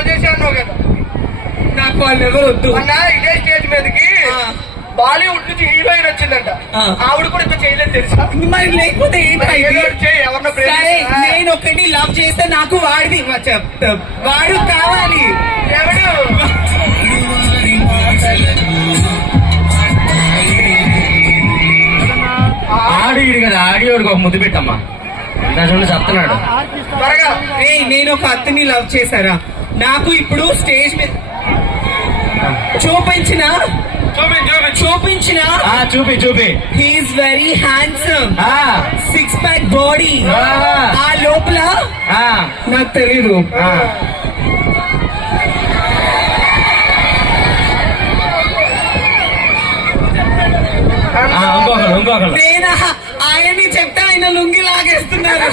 Love చేసి అన్నావు కదా, నాకు వాళ్ళు ఎవరు వద్దు. అన్న ఇదే స్టేజ్ మీదకి బాలీవుడ్ నుంచి హీరోయిన్ వచ్చిందంట, ఆవిడ కూడా ఇప్పుడు చేయలేదు తెలుసా? మరి లేకపోతే ఎవరినో సరే, నేను ఒకటి లవ్ చేస్తే నాకు వాడిది వాడు కావాలి. ఎవడు? ఆడిడు కదా, ఆడియోడికి ఒక ముద్దు పెట్టమ్మా, చెప్తున్నాడు త్వరగా. నేను ఒక అతని లవ్ చేశారా, నాకు ఇప్పుడు స్టేజ్ మీద చూపించిన చూపి చూపి he is very handsome, 6 pack body, ఆ లోపల నాకు తెలీదు. ఇంకొకరు నేను ఆయన్ని చెప్తే ఆయన లుంగి లాగేస్తున్నారు.